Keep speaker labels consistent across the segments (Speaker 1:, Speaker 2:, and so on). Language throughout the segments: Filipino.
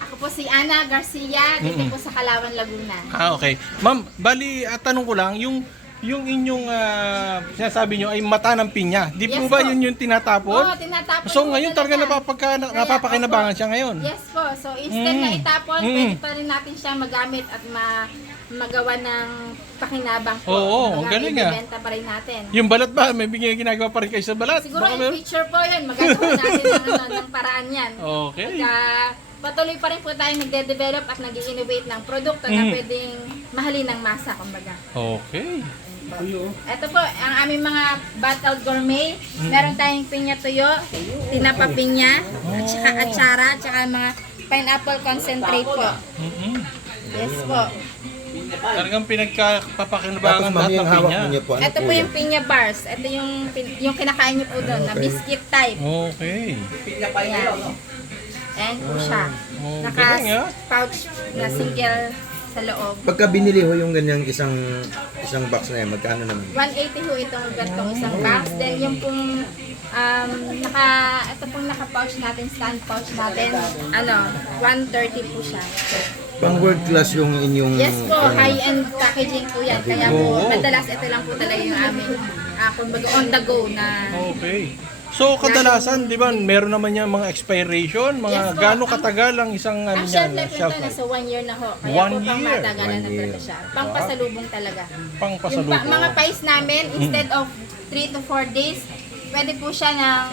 Speaker 1: Ako po si Ana Garcia, dito po sa Kalawan, Laguna.
Speaker 2: Ah, okay. Ma'am, bali, at tanong ko lang, yung yung inyong ah, sinasabi nyo ay mata ng pinya. Di po
Speaker 1: Yes
Speaker 2: ba
Speaker 1: po.
Speaker 2: yun yung tinatapon?
Speaker 1: Oo, tinatapon
Speaker 2: so
Speaker 1: po
Speaker 2: ngayon talaga napapagka,
Speaker 1: Kaya,
Speaker 2: napapakinabangan
Speaker 1: opo.
Speaker 2: siya ngayon.
Speaker 1: Yes po. So, instead
Speaker 2: Mm.
Speaker 1: na itapon,
Speaker 2: Mm.
Speaker 1: pwede pa rin natin siya magamit at ma magawa ng pakinabang po.
Speaker 2: Oo, ang
Speaker 1: Kumbaga,
Speaker 2: galing ah.
Speaker 1: ibibenta pa rin natin.
Speaker 2: Yung balat ba, may bigay ginagawa pa rin kayo sa balat?
Speaker 1: Siguro
Speaker 2: Baka
Speaker 1: in
Speaker 2: meron?
Speaker 1: future po yun, magagawa natin ng, ano, ng paraan yan.
Speaker 2: Okay.
Speaker 1: Kaya patuloy pa rin po tayo nagde-develop at nag innovate ng produkto na
Speaker 2: Mm.
Speaker 1: pwedeng mahalin ng masa, kumbaga.
Speaker 2: Okay.
Speaker 1: Ito po, ang aming mga battled gourmet.
Speaker 2: Mm.
Speaker 1: Meron tayong pinya tuyo, tinapa pinya, at saka
Speaker 2: Oh.
Speaker 1: atsara, at saka mga pineapple concentrate po.
Speaker 2: mm
Speaker 1: Yes po.
Speaker 2: Talagang
Speaker 3: Tapos
Speaker 2: pinagpapakinabangan
Speaker 3: mami,
Speaker 2: lahat
Speaker 3: yung
Speaker 2: ng
Speaker 3: hawak
Speaker 2: pinya.
Speaker 3: po. Ano
Speaker 1: Ito po yung pinya bars. Ito yung, pin- yung kinakain niyo po doon, na biscuit type.
Speaker 2: Okay.
Speaker 1: Ayan. Po siya.
Speaker 2: Oh,
Speaker 1: Naka
Speaker 2: galing, ah.
Speaker 1: pouch na single sa loob.
Speaker 3: Pagka binili ho yung ganyang isang isang box na yan, magkano naman?
Speaker 1: 180 ho itong gantong isang box. Then yung pong um, naka, ito pong naka-pouch natin, stand pouch natin, ano, 130 po siya.
Speaker 3: Pang world class yung inyong...
Speaker 1: Yes po,
Speaker 3: ano,
Speaker 1: high-end packaging po yan. Kaya
Speaker 2: Oo.
Speaker 1: po, madalas ito lang po talaga yung aming, ah, kumbaga on the go na
Speaker 2: Okay. So kadalasan, 'di ba, meron naman yan mga expiration, mga
Speaker 1: Yes po.
Speaker 2: gaano katagal ang isang ano
Speaker 1: Ang shelf
Speaker 2: niyan,
Speaker 1: life
Speaker 2: shelf
Speaker 1: nito
Speaker 2: life.
Speaker 1: nasa one year na ho. Kaya
Speaker 2: One
Speaker 1: po pang
Speaker 2: year.
Speaker 1: matagalan
Speaker 3: One
Speaker 1: na
Speaker 3: year.
Speaker 1: talaga siya. Pang pasalubong talaga.
Speaker 2: Pang
Speaker 1: Yung
Speaker 2: pasalubong.
Speaker 1: pa- mga pies namin,
Speaker 2: Mm.
Speaker 1: instead of 3 to 4 days, pwede po siya ng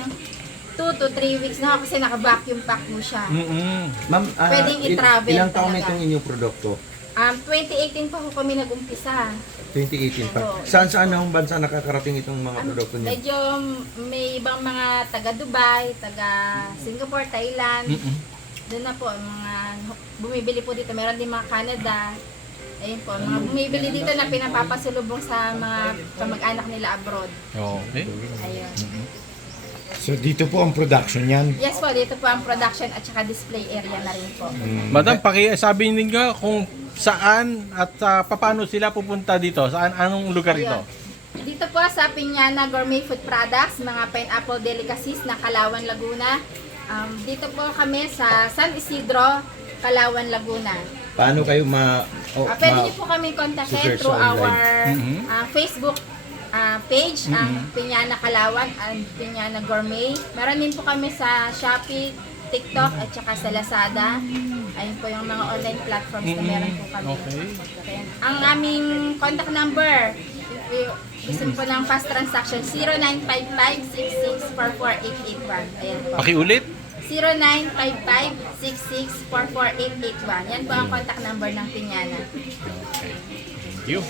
Speaker 1: 2 to 3 weeks na ho kasi naka-vacuum pack mo siya.
Speaker 2: Mm-mm.
Speaker 3: Ma'am, ah,
Speaker 1: Pwedeng
Speaker 3: il-
Speaker 1: i-travel
Speaker 3: Ilang taon na
Speaker 1: talaga.
Speaker 3: itong inyong produkto?
Speaker 1: Um, 2018 pa ho kami nag-umpisa.
Speaker 3: 2018 pa.
Speaker 1: Oo.
Speaker 3: Saan saan ang bansa nakakarating itong mga
Speaker 1: Um,
Speaker 3: produkto niyo?
Speaker 1: medyo may ibang mga taga Dubai, taga Singapore, Thailand.
Speaker 2: Mm-mm.
Speaker 1: Doon na po, mga bumibili po dito. Meron din mga Canada. Ayun po, mga bumibili dito na pinapapasulubong sa mga kamag-anak nila abroad.
Speaker 2: Okay.
Speaker 1: Ayun.
Speaker 4: So dito po ang production yan.
Speaker 1: Yes po, dito po ang production at saka display area na rin po.
Speaker 2: Madam, pakisabi ninyo kung saan at uh, paano sila pupunta dito. Saan anong lugar ito?
Speaker 1: Ayun. Dito po sa Piñana Gourmet Food Products, mga pineapple delicacies na Kalawan, Laguna. Um, dito po kami sa San Isidro, Kalawan, Laguna.
Speaker 3: Paano kayo ma... oh,
Speaker 1: Ah, pwede
Speaker 3: ma-
Speaker 1: niyo po kami kontakin
Speaker 3: search
Speaker 1: through
Speaker 3: online.
Speaker 1: our
Speaker 2: Mhm.
Speaker 1: ah, Facebook ah, page, ang Piñana Kalawan and Piñana Gourmet. Meron din po kami sa Shopee, TikTok, at saka sa Lazada. Ayun po yung mga online platforms na meron po kami.
Speaker 2: Okay.
Speaker 1: Ayan. Ang aming contact number, gusto po ng fast transaction, 0955-6644-881. Ayan po.
Speaker 2: Pakiulit.
Speaker 1: 0955-6644-881. Yan po ang contact number ng Piñana.
Speaker 2: Okay. Thank you.